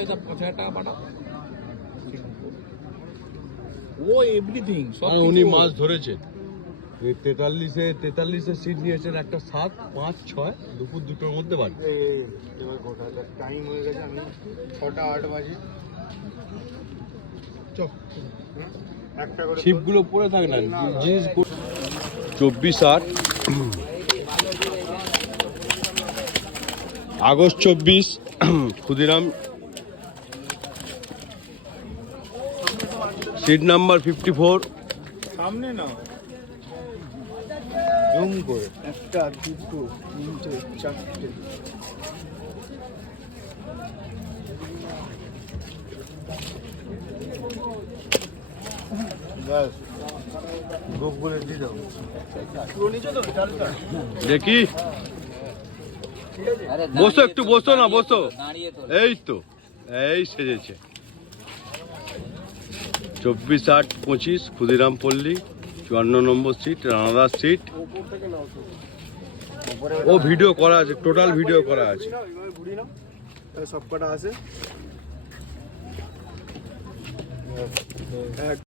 পয়সা 5,000 টাকা পাঠাও। ও এভরিথিং সব উনি মাছ ধরেছেন 43-এ সিট নিয়েছেন, একটা 7, 5, 6 দুপুর 2টোর মধ্যে বাড়ি। টাইম হয়ে গেছে, আমি 6টা 8 বাজে একটা করে ছিপগুলো পড়ে থাকে না জিনিস। 24/8 আগস্ট 24 ক্ষুদিরাম সিট নাম্বার 54। সামনে না জুম করে 1টা 2টো 3টে 4টে বাস গ্রুপ করে দিয়ে দাও। পুরো নিচে তো চালটা দেখি বসো, একটু বসো না, বসো। এই তো এই সেজেছে। 24/8/25 ক্ষুদিরাম পল্লী 54 নম্বর সিট, রানাদার সিট। ও ভিডিও করা আছে, টোটাল ভিডিও করা আছে। ঘুরি না সব কটা আছে।